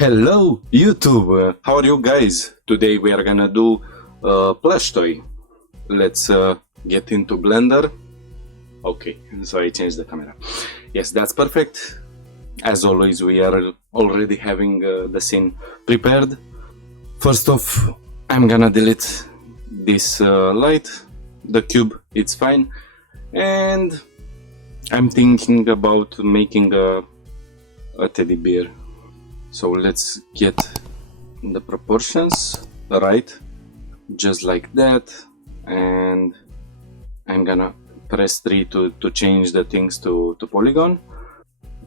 Hello YouTube! How are you guys? Today we are gonna do a plush toy. Let's get into Blender. Okay, so I changed the camera. Yes, that's perfect. As always, we are already having the scene prepared. First off, I'm gonna delete this light. The cube, it's fine. And I'm thinking about making a teddy bear. So let's get the proportions right, just like that, and I'm gonna press 3 to change the things to polygon.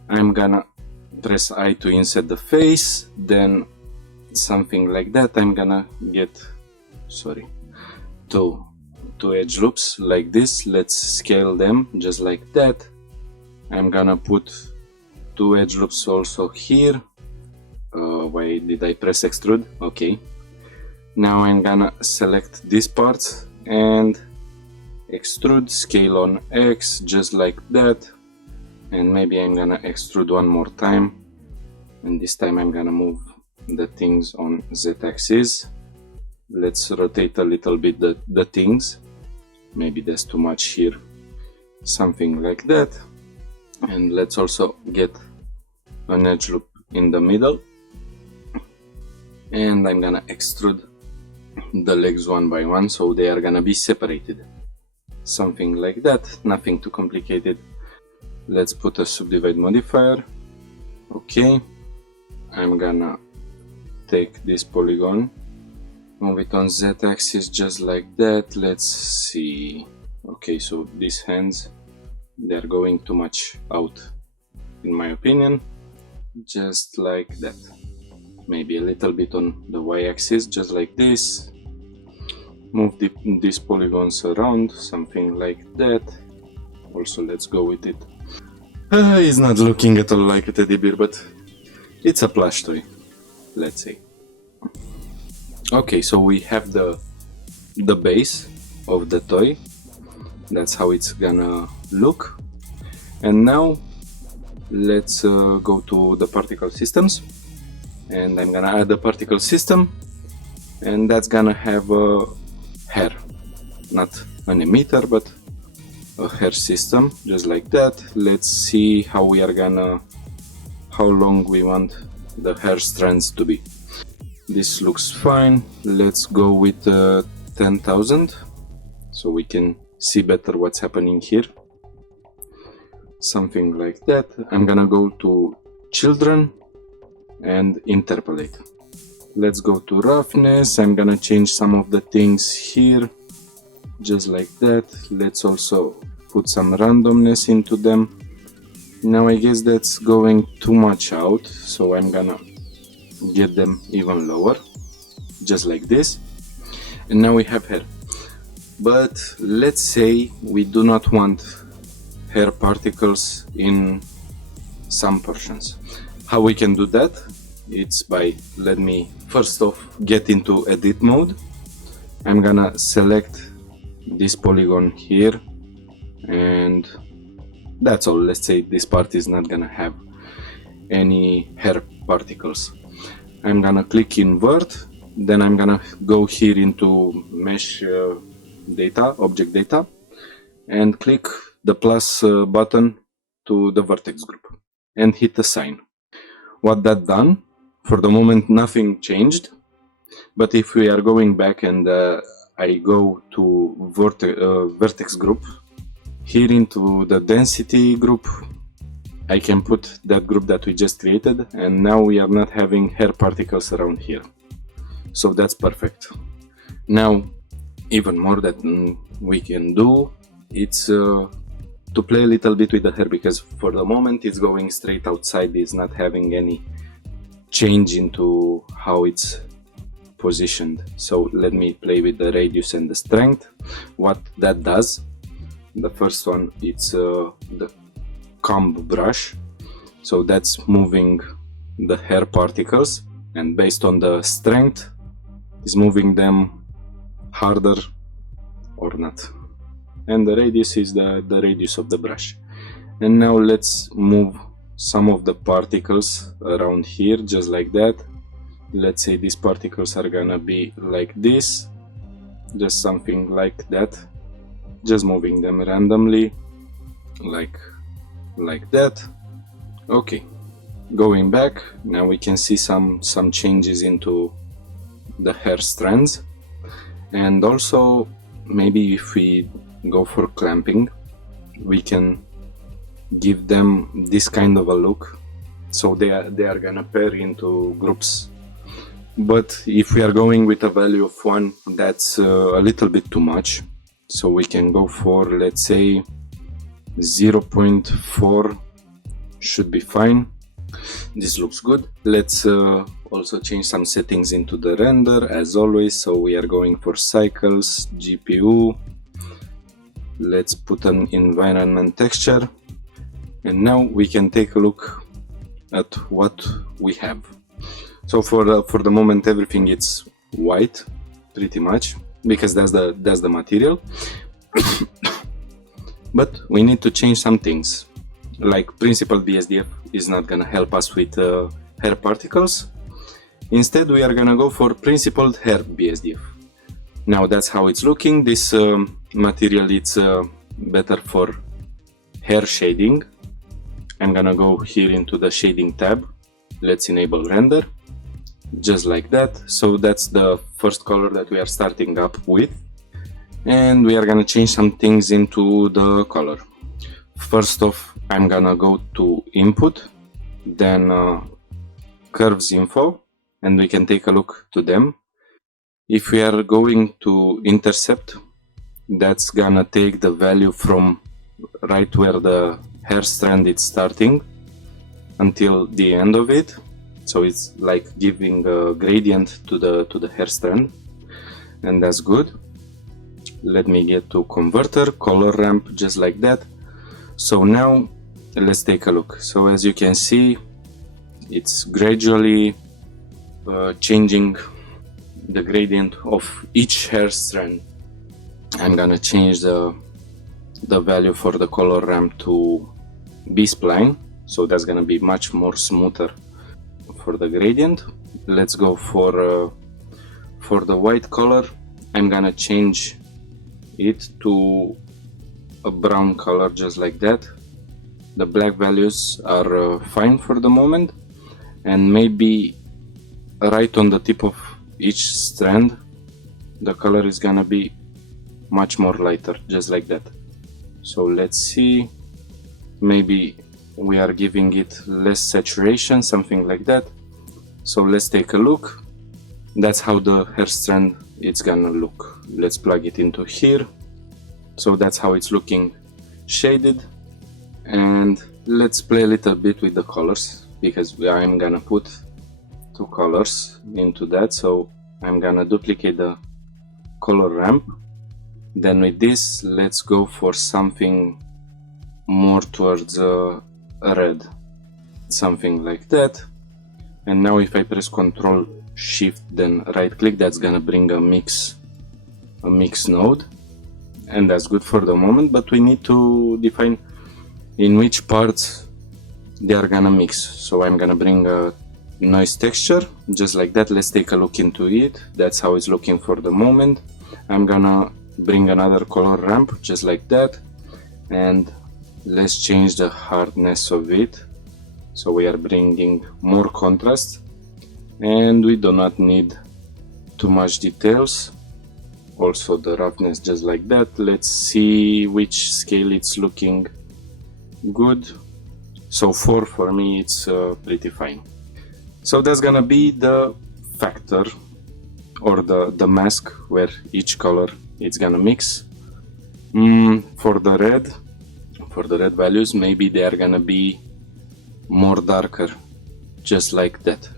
I'm gonna press I to insert the face, then something like that. I'm gonna get, two edge loops like this. Let's scale them just like that. I'm gonna put 2 edge loops also here. Why did I press extrude? Okay. Now I'm gonna select this part and extrude, scale on X, just like that. And maybe I'm gonna extrude one more time. And this time I'm gonna move the things on Z axis. Let's rotate a little bit the things. Maybe there's too much here. Something like that. And let's also get an edge loop in the middle. And I'm gonna extrude the legs one by one, so they are gonna be separated. Something like that, nothing too complicated. Let's put a subdivide modifier. Okay, I'm gonna take this polygon, move it on Z axis just like that. Let's see. Okay, so these hands, they're going too much out in my opinion. Just like that. Maybe a little bit on the y-axis, just like this. Move these polygons around, something like that. Also, let's go with it. It's not looking at all like a teddy bear, but it's a plush toy, let's say. Okay, so we have the base of the toy. That's how it's gonna look. And now let's go to the particle systems. And I'm gonna add a particle system, and that's gonna have a hair, not an emitter, but a hair system, just like that. Let's see how long we want the hair strands to be. This looks fine. Let's go with 10,000, so we can see better what's happening here. Something like that. I'm gonna go to children and interpolate. Let's go to roughness. I'm gonna change some of the things here, just like that. Let's also put some randomness into them. Now I guess that's going too much out, so I'm gonna get them even lower, just like this. And now we have hair. But let's say we do not want hair particles in some portions. How we can do that? It's by, let me first off get into edit mode. I'm gonna select this polygon here, and that's all. Let's say this part is not gonna have any hair particles. I'm gonna click invert, then I'm gonna go here into mesh data, object data, and click the plus button to the vertex group and hit assign. What that done? For the moment nothing changed, but if we are going back and I go to vertex group, here into the density group, I can put that group that we just created, and now we are not having hair particles around here. So that's perfect. Now, even more that we can do, it's to play a little bit with the hair, because for the moment it's going straight outside, it's not having any change into how it's positioned. So let me play with the radius and the strength. What that does, the first one, it's the comb brush, so that's moving the hair particles, and based on the strength is moving them harder or not. And the radius is the radius of the brush. And now let's move some of the particles around here, just like that. Let's say these particles are gonna be like this, just something like that, just moving them randomly, like that. Okay, going back, now we can see some changes into the hair strands. And also, maybe if we go for clamping, we can give them this kind of a look, so they are gonna pair into groups. But if we are going with a value of 1, that's a little bit too much, so we can go for, let's say, 0.4 should be fine. This looks good. Let's also change some settings into the render as always. So we are going for cycles, GPU. Let's put an environment texture, and now we can take a look at what we have. So for the moment everything is white pretty much, because that's the material. But we need to change some things, like principal BSDF is not gonna help us with hair particles. Instead we are gonna go for principled hair BSDF. Now that's how it's looking. This material, it's better for hair shading. I'm gonna go here into the shading tab. Let's enable render, just like that. So that's the first color that we are starting up with, and we are gonna change some things into the color. First off, I'm gonna go to input, then curves info, and we can take a look to them. If we are going to intercept, that's gonna take the value from right where the hair strand is starting until the end of it. So it's like giving a gradient to the hair strand, and that's good. Let me get to converter, color ramp, just like that. So now let's take a look. So as you can see, it's gradually changing the gradient of each hair strand. I'm gonna change the value for the color ramp to B-spline, so that's gonna be much more smoother for the gradient. Let's go for the white color. I'm gonna change it to a brown color, just like that. The black values are fine for the moment, and maybe right on the tip of each strand the color is gonna be much more lighter, just like that. So let's see, maybe we are giving it less saturation, something like that. So let's take a look. That's how the hair strand it's gonna look. Let's plug it into here. So that's how it's looking shaded. And let's play a little bit with the colors, because I'm gonna put 2 colors into that. So I'm gonna duplicate the color ramp. Then with this, let's go for something more towards red, something like that. And now if I press Ctrl Shift then right click, that's gonna bring a mix node, and that's good for the moment. But we need to define in which parts they are gonna mix. So I'm gonna bring a noise texture, just like that. Let's take a look into it. That's how it's looking for the moment. I'm gonna bring another color ramp, just like that, and let's change the hardness of it. So we are bringing more contrast, and we do not need too much details. Also the roughness, just like that. Let's see which scale it's looking good. So 4 for me, it's pretty fine. So that's gonna be the factor, or the mask where each color it's gonna mix. For the red values, maybe they are gonna be more darker, just like that.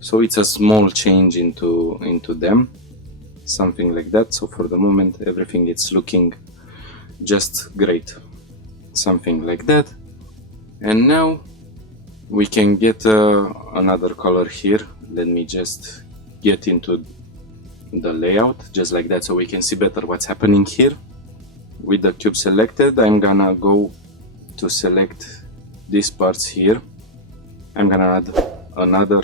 So it's a small change into them, something like that. So for the moment everything is looking just great, something like that. And now we can get another color here. Let me just get into the layout, just like that, so we can see better what's happening here. With the cube selected, I'm gonna go to select these parts here. I'm gonna add another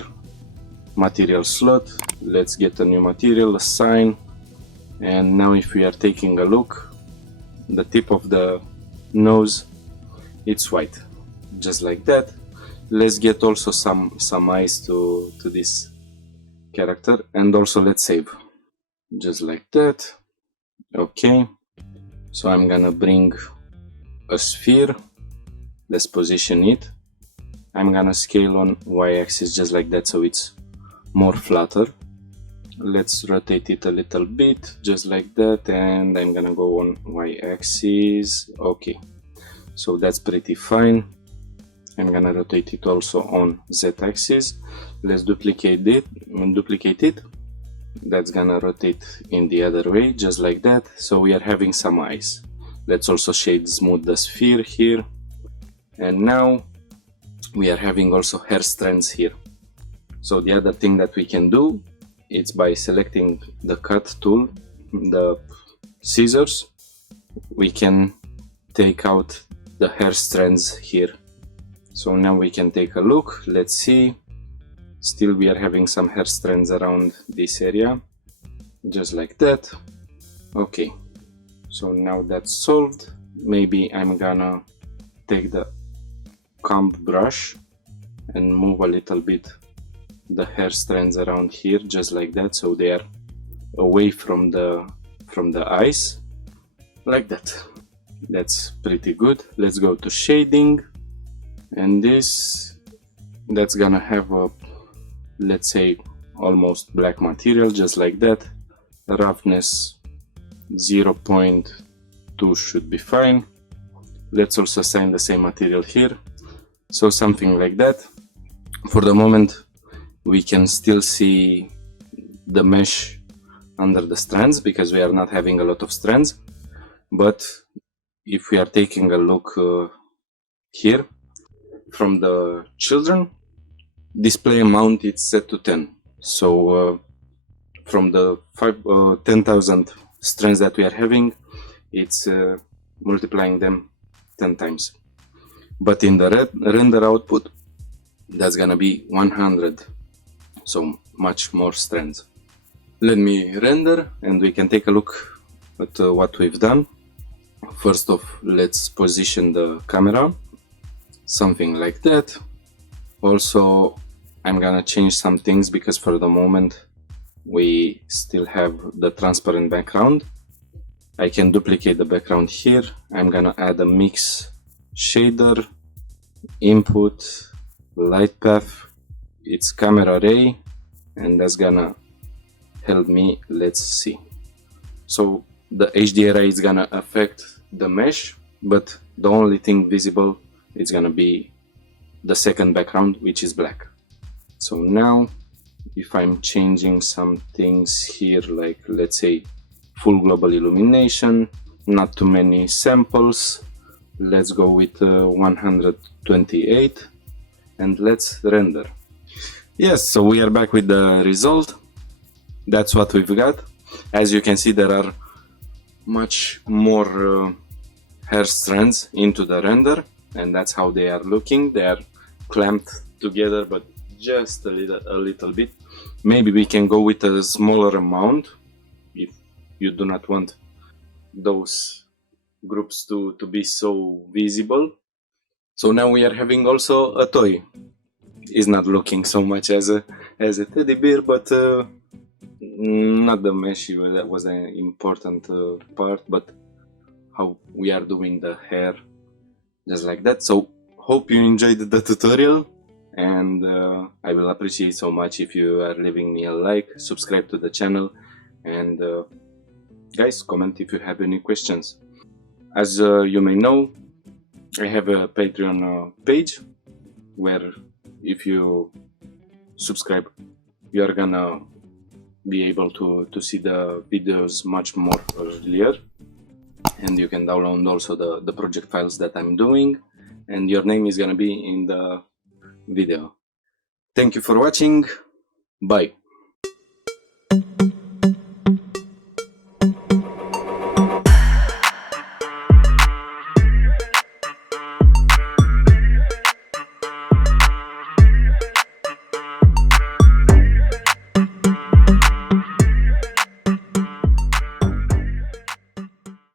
material slot. Let's get a new material, a sign. And now if we are taking a look, the tip of the nose, it's white, just like that. Let's get also some eyes to this character, and also let's save, just like that. Okay, so I'm gonna bring a sphere. Let's position it. I'm gonna scale on y-axis just like that, so it's more flatter. Let's rotate it a little bit, just like that, and I'm gonna go on y-axis. Okay, so that's pretty fine. I'm gonna rotate it also on z-axis. Let's duplicate it. That's gonna rotate in the other way, just like that. So we are having some eyes. Let's also shade smooth the sphere here. And now we are having also hair strands here. So the other thing that we can do, it's by selecting the cut tool, the scissors, we can take out the hair strands here. So now we can take a look. Let's see. Still we are having some hair strands around this area, just like that. Okay, so now that's solved. Maybe I'm gonna take the comb brush and move a little bit the hair strands around here, just like that, so they are away from the eyes, like that. That's pretty good. Let's go to shading, and that's gonna have a, let's say, almost black material, just like that. Roughness 0.2 should be fine. Let's also assign the same material here, so something like that. For the moment we can still see the mesh under the strands because we are not having a lot of strands. But if we are taking a look here from the children, display amount is set to 10. So from the 10,000 strands that we are having, it's multiplying them 10 times. But in the render output, that's gonna be 100. So much more strands. Let me render and we can take a look at what we've done. First off, let's position the camera, something like that. Also, I'm gonna change some things because for the moment we still have the transparent background. I can duplicate the background here. I'm gonna add a mix shader, input, light path, it's camera ray, and that's gonna help me. Let's see. So the HDRI is gonna affect the mesh, but the only thing visible is gonna be the second background, which is black. So now if I'm changing some things here, like let's say full global illumination, not too many samples, let's go with 128 and let's render. Yes, so we are back with the result. That's what we've got. As you can see, there are much more hair strands into the render, and that's how they are looking. They are clamped together, but just a little bit. Maybe we can go with a smaller amount if you do not want those groups to be so visible. So now we are having also a toy. It's not looking so much as a teddy bear, but not the mesh that was an important part, but how we are doing the hair, just like that. So hope you enjoyed the tutorial, and I will appreciate so much if you are leaving me a like, subscribe to the channel, and guys, comment if you have any questions. As you may know, I have a Patreon page where if you subscribe, you are gonna be able to see the videos much more earlier, and you can download also the project files that I'm doing, and your name is gonna be in the video. Thank you for watching. Bye.